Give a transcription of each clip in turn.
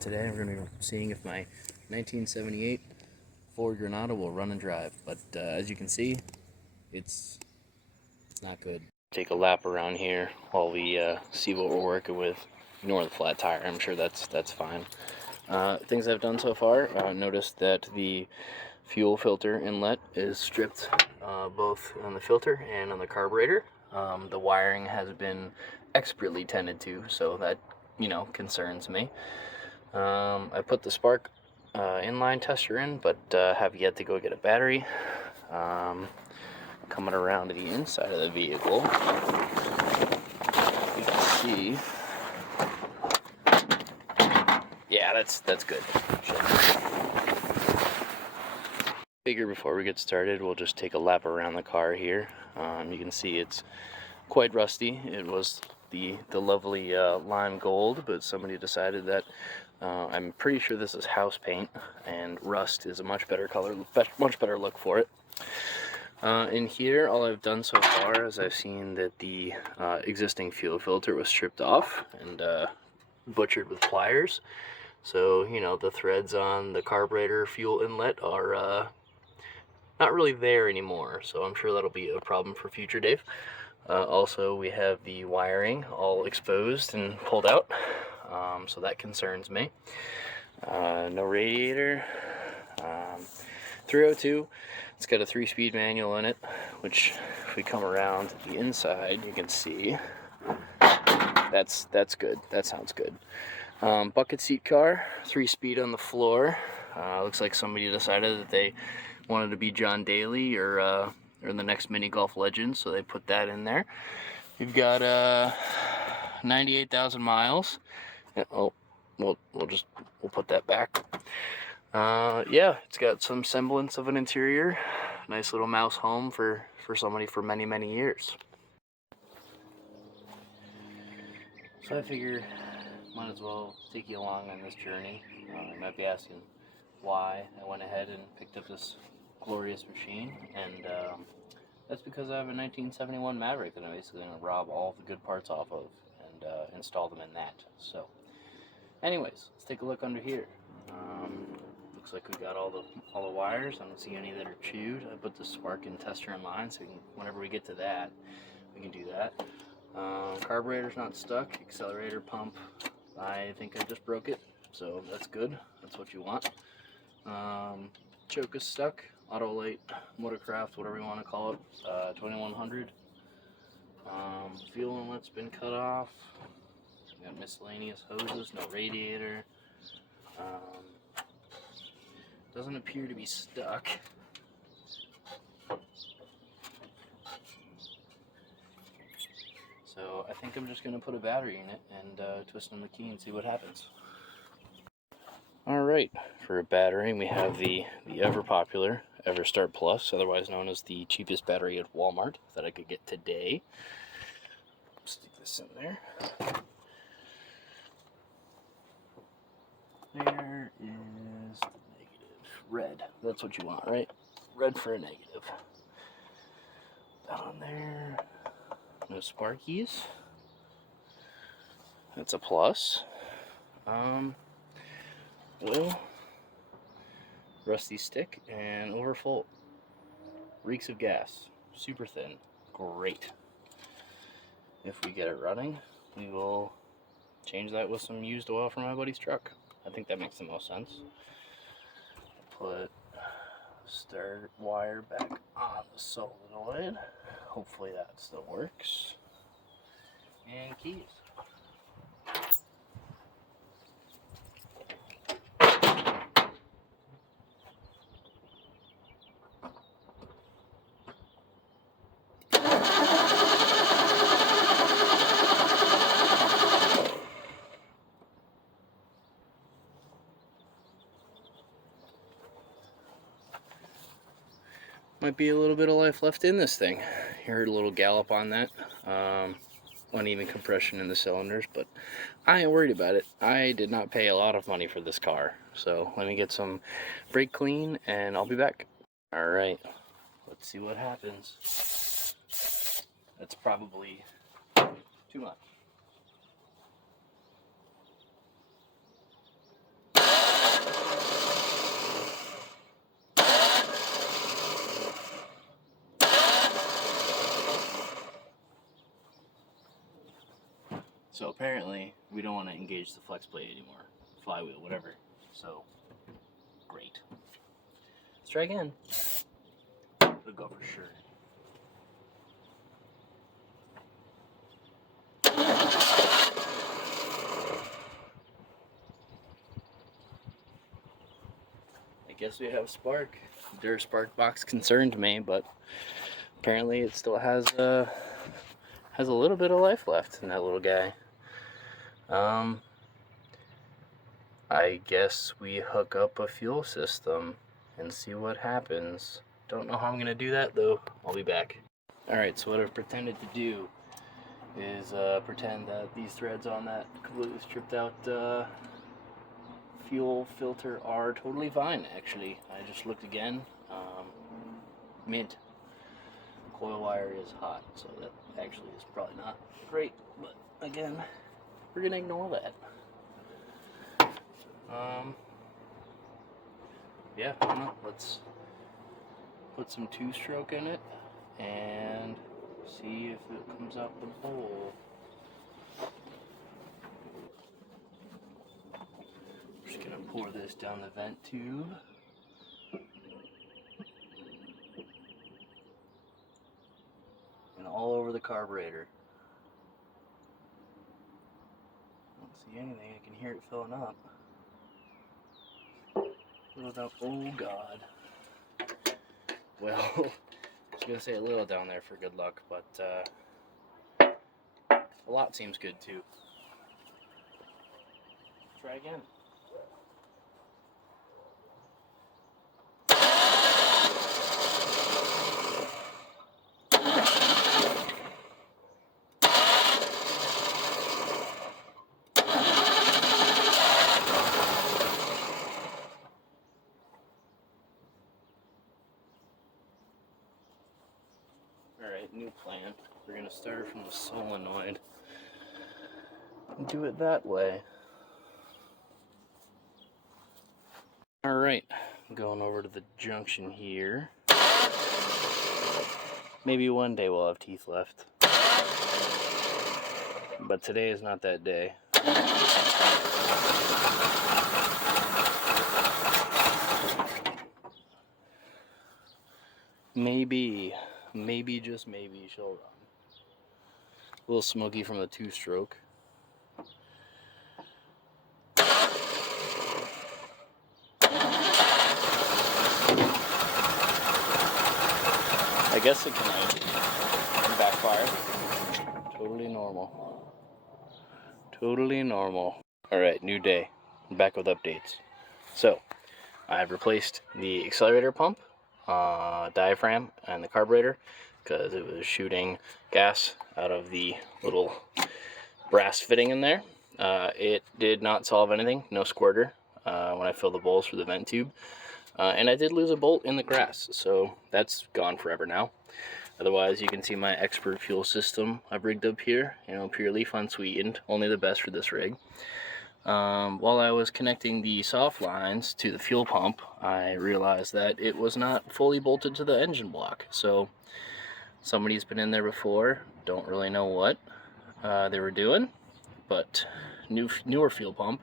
Today I'm going to be seeing if my 1978 Ford Granada will run and drive, but as you can see, it's not good. Take a lap around here while we see what we're working with. Ignore the flat tire, I'm sure that's fine. Things I've done so far, noticed that the fuel filter inlet is stripped both on the filter and on the carburetor. The wiring has been expertly tended to, so that, concerns me. I put the spark inline tester in, but have yet to go get a battery. Coming around to the inside of the vehicle, you can see, yeah, that's good. Figure before we get started, we'll just take a lap around the car here. You can see it's quite rusty. It was the lovely lime gold, but somebody decided that I'm pretty sure this is house paint, and rust is a much better color, much better look for it. In here, all I've done so far is I've seen that the existing fuel filter was stripped off and butchered with pliers. So, the threads on the carburetor fuel inlet are not really there anymore, so I'm sure that'll be a problem for future Dave. Also, we have the wiring all exposed and pulled out, so that concerns me. No radiator. 302, it's got a 3-speed manual in it, which if we come around to the inside, you can see that's good. That sounds good. Bucket seat car, 3-speed on the floor. Looks like somebody decided that they wanted to be John Daly or the next mini golf legend, so they put that in there. We've got 98,000 miles. Oh, we'll put that back. Yeah, it's got some semblance of an interior. Nice little mouse home for somebody for many years. So I figure might as well take you along on this journey. You might be asking why I went ahead and picked up this glorious machine, and that's because I have a 1971 Maverick that I'm basically going to rob all the good parts off of and install them in that. So anyways, let's take a look under here. Looks like we got all the wires. I don't see any that are chewed. I put the spark and tester in line, so whenever we get to that, we can do that. Carburetor's not stuck. Accelerator pump, I think I just broke it, so that's good. That's what you want. Choke is stuck. Autolite, Motorcraft, whatever you want to call it. 2100. Fuel inlet's been cut off. We got miscellaneous hoses. No radiator. Doesn't appear to be stuck. So I think I'm just going to put a battery in it and twist on the key and see what happens. Alright, for a battery we have the ever popular EverStart Plus, otherwise known as the cheapest battery at Walmart that I could get today. Stick this in there. There is the negative. Red. That's what you want, right? Red for a negative. That on there. No sparkies. That's a plus. Well, rusty stick and overfull. Reeks of gas. Super thin. Great. If we get it running, we will change that with some used oil from my buddy's truck. I think that makes the most sense. Put start wire back on the solenoid. Hopefully that still works. And keys. Might be a little bit of life left in this thing. You heard a little gallop on that. Uneven compression in the cylinders, but I ain't worried about it. I did not pay a lot of money for this car. So let me get some brake clean and I'll be back. Alright, let's see what happens. That's probably too much. apparently we don't want to engage the flex plate anymore, flywheel, whatever. So, great. Let's try again. It'll go for sure. I guess we have spark. Their spark box concerned me, but apparently it still has a little bit of life left in that little guy. I guess we hook up a fuel system and see what happens. Don't know how I'm gonna do that though. I'll be back. Alright, so what I've pretended to do is pretend that these threads on that completely stripped out fuel filter are totally fine, actually. I just looked again. Mint. Coil wire is hot, so that actually is probably not great, but again, we're gonna ignore that. Yeah, I don't know. Let's put some two-stroke in it and see if it comes out the bowl. Just gonna pour this down the vent tube. And all over the carburetor. I don't see anything. I can hear it filling up. Oh God. Well, I was gonna say a little down there for good luck, but a lot seems good too. Try again. Alright, new plan. We're gonna start from the solenoid and do it that way. Alright, going over to the junction here. Maybe one day we'll have teeth left. But today is not that day. Maybe, just maybe she'll run. A little smoky from the two-stroke. I guess it can backfire. Totally normal. Totally normal. Alright, new day. I'm back with updates. So, I've replaced the accelerator pump, diaphragm, and the carburetor because it was shooting gas out of the little brass fitting in there. It did not solve anything, no squirter when I filled the bowls for the vent tube. And I did lose a bolt in the grass, so that's gone forever now. Otherwise, you can see my expert fuel system I've rigged up here, pure leaf unsweetened, only the best for this rig. While I was connecting the soft lines to the fuel pump, I realized that it was not fully bolted to the engine block. So somebody's been in there before, don't really know what they were doing, but newer fuel pump.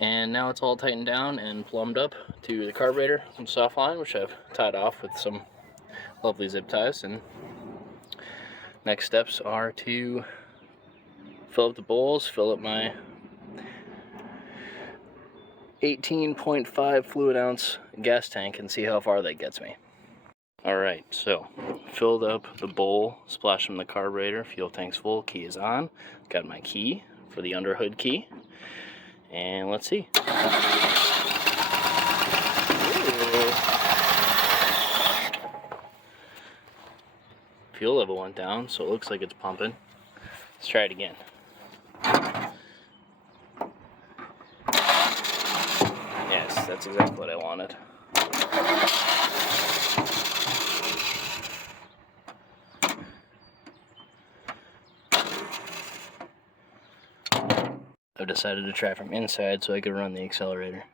And now it's all tightened down and plumbed up to the carburetor and soft line, which I've tied off with some lovely zip ties. And next steps are to fill up the bowls, fill up my 18.5 fluid ounce gas tank and see how far that gets me. Alright, so filled up the bowl, splashed from the carburetor, fuel tank's full, key is on. Got my key for the underhood key. And let's see. Ooh. Fuel level went down, so it looks like it's pumping. Let's try it again. Yes, that's exactly what I wanted. I've decided to try from inside so I could run the accelerator.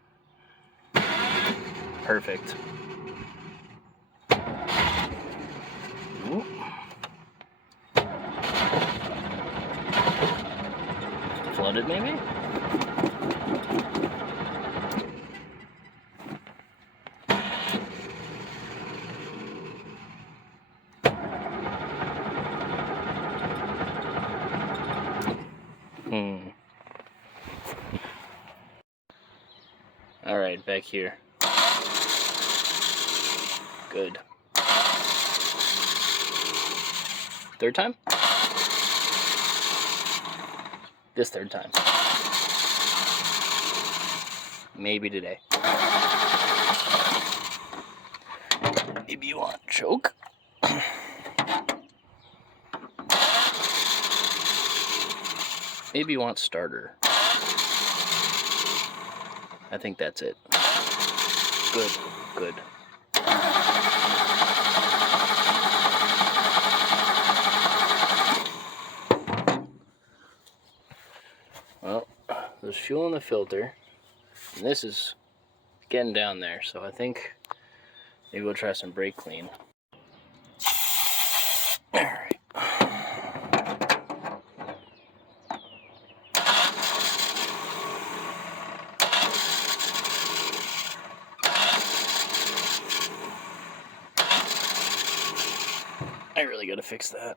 Perfect. Ooh. flooded, maybe? Alright, back here. Good. Third time? This third time. Maybe today. Maybe you want choke? Maybe you want starter. I think that's it. Good, good. Well, there's fuel in the filter, and this is getting down there, so I think maybe we'll try some brake clean. Alright. I really gotta fix that.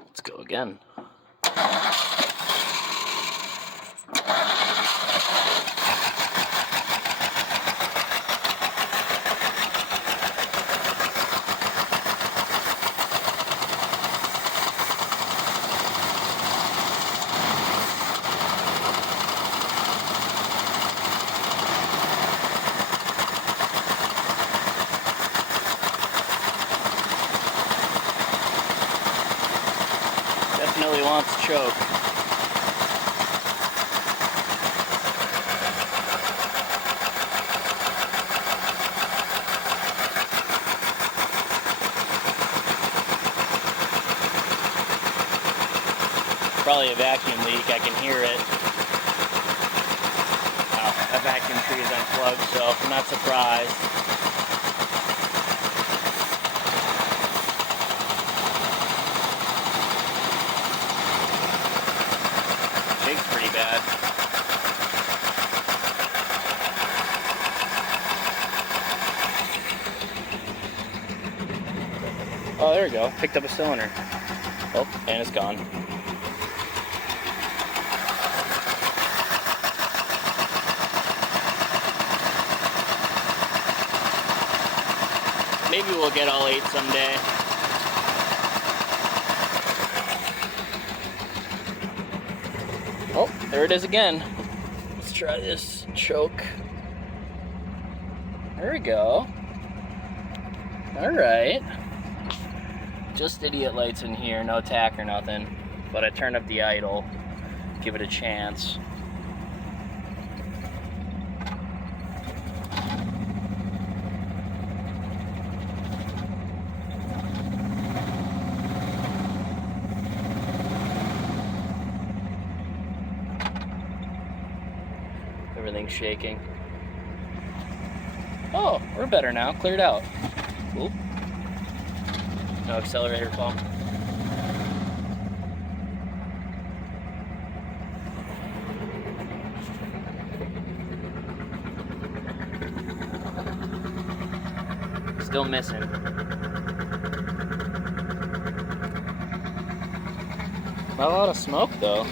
Let's go again. Definitely wants to choke. Probably a vacuum leak, I can hear it. Wow, that vacuum tree is unplugged, so I'm not surprised. Shakes pretty bad. Oh, there we go. Picked up a cylinder. Oh, and it's gone. Maybe we'll get all 8 someday. Oh, there it is again. Let's try this choke. There we go. Alright. Just idiot lights in here, no tack or nothing. But I turned up the idle. Give it a chance. Everything's shaking. Oh, we're better now. Cleared out. Oop. No accelerator pump. Still missing. Not a lot of smoke though.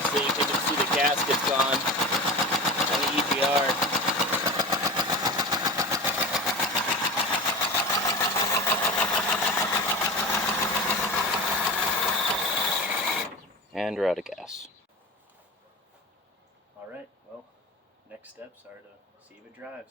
out so you can just see the gaskets gone on the EGR. And we're out of gas. Alright, well, next steps are to see if it drives.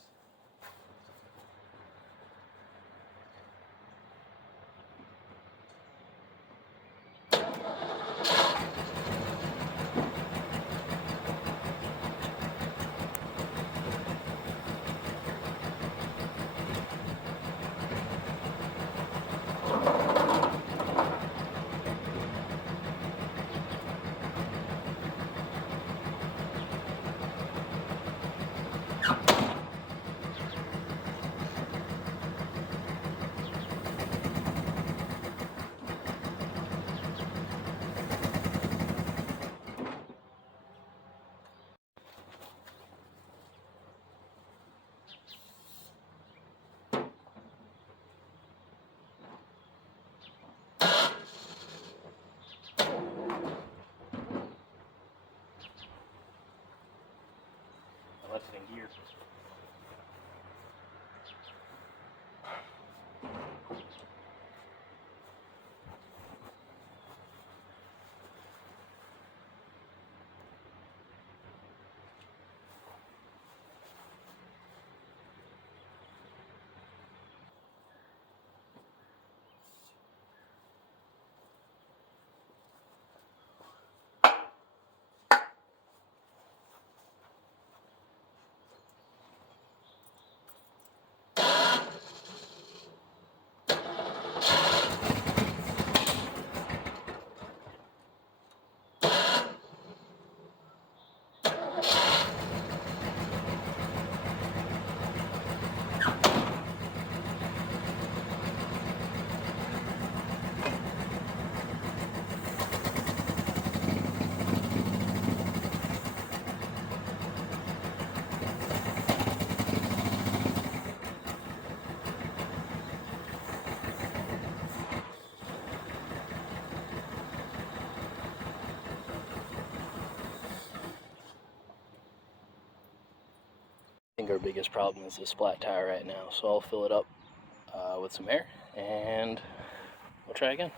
I left it in gear. I think our biggest problem is this flat tire right now, so I'll fill it up with some air and we'll try again.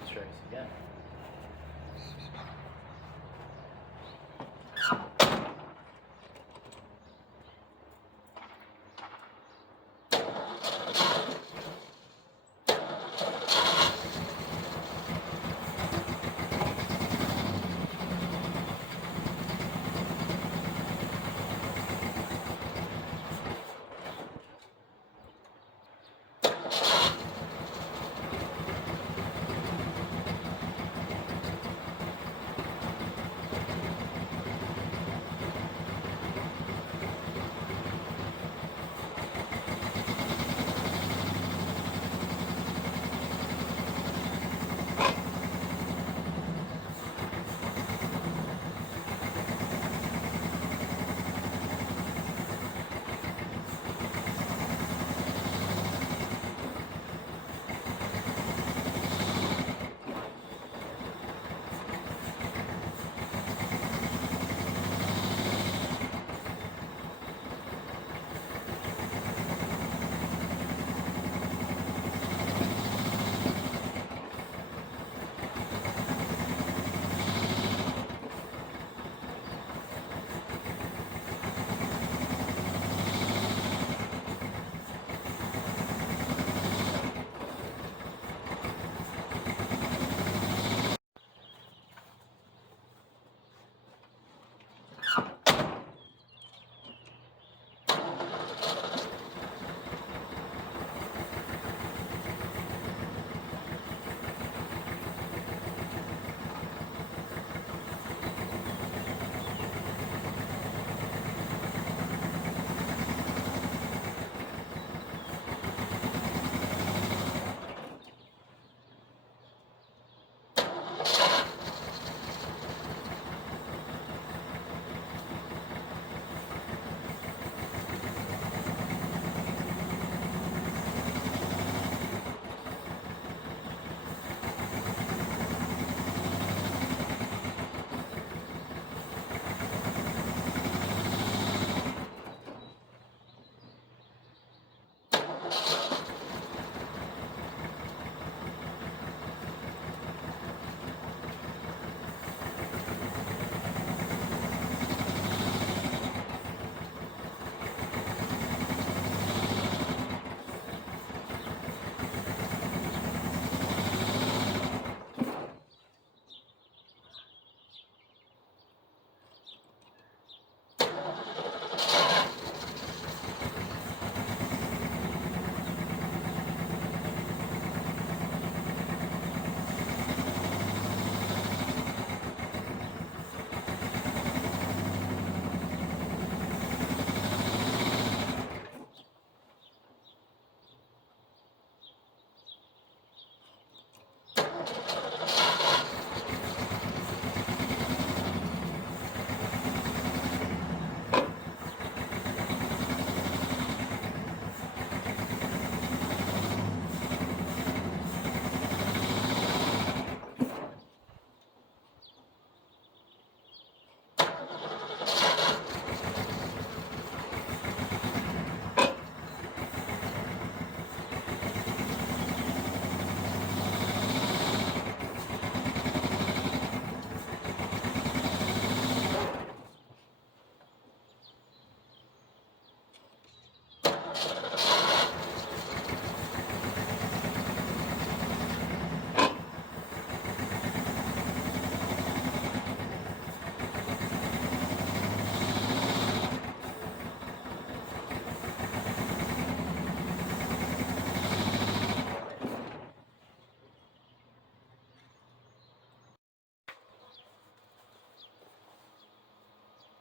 Let's try this again.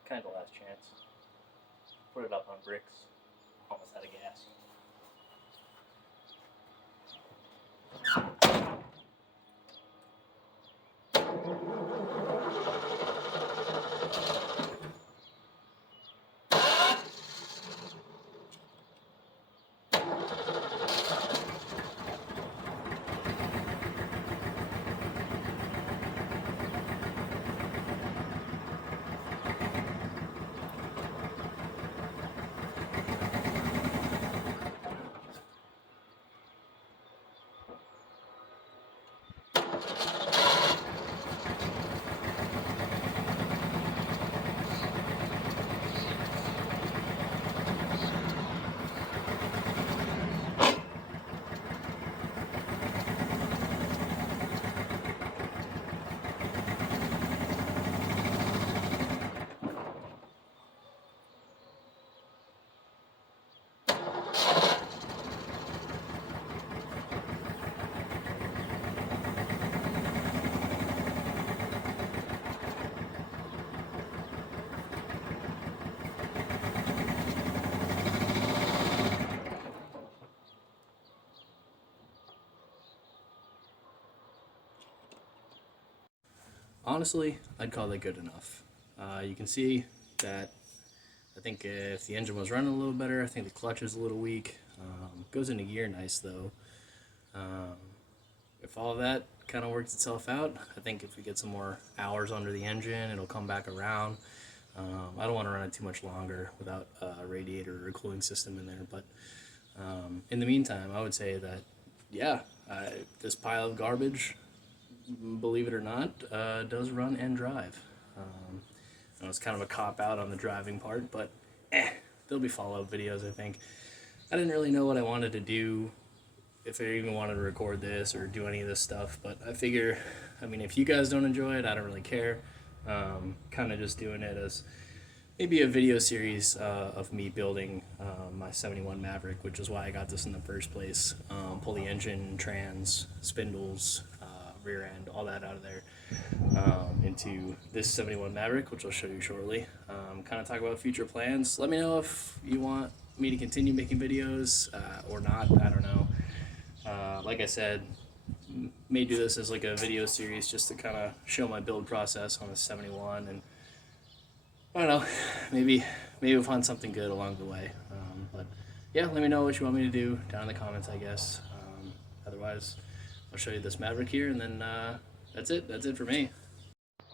kind of last chance. Put it up on bricks. Almost out of gas. Honestly, I'd call that good enough. You can see that I think if the engine was running a little better, I think the clutch is a little weak. Goes into gear nice though. Um, if all of that kind of works itself out, I think if we get some more hours under the engine, it'll come back around. I don't want to run it too much longer without a radiator or a cooling system in there, but in the meantime, I would say that, yeah, this pile of garbage, believe it or not, does run and drive. I know it's kind of a cop-out on the driving part, but there'll be follow-up videos, I think. I didn't really know what I wanted to do, if I even wanted to record this or do any of this stuff, but I figure, I mean, if you guys don't enjoy it, I don't really care. Kind of just doing it as maybe a video series of me building my 71 Maverick, which is why I got this in the first place. Pull the engine, trans, spindles, rear end, all that out of there into this 71 Maverick, which I'll show you shortly. Kind of talk about future plans. Let me know if you want me to continue making videos or not. I don't know. Like I said, may do this as like a video series just to kind of show my build process on the 71, and I don't know, maybe we'll find something good along the way. But yeah, let me know what you want me to do down in the comments, I guess. Otherwise, I'll show you this Maverick here, and then that's it for me.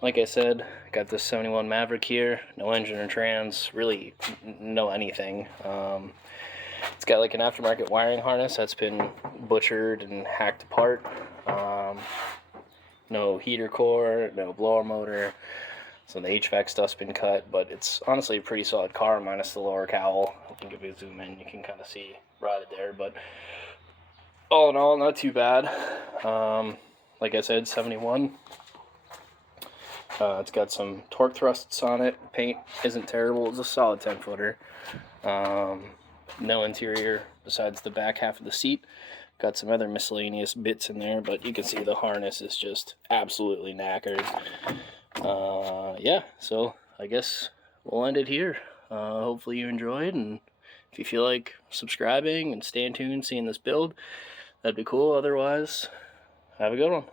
Like I said, got this 71 Maverick here, no engine or trans, really no anything. It's got like an aftermarket wiring harness that's been butchered and hacked apart. No heater core, no blower motor. So the HVAC stuff's been cut, but it's honestly a pretty solid car minus the lower cowl. I think if we zoom in, you can kind of see rotted there, but all in all, not too bad. Like I said, 71. It's got some torque thrusts on it. Paint isn't terrible. It's a solid 10-footer. No interior besides the back half of the seat. Got some other miscellaneous bits in there, but you can see the harness is just absolutely knackered. Yeah, so I guess we'll end it here. Hopefully you enjoyed, and if you feel like subscribing and staying tuned, seeing this build, that'd be cool. Otherwise, have a good one.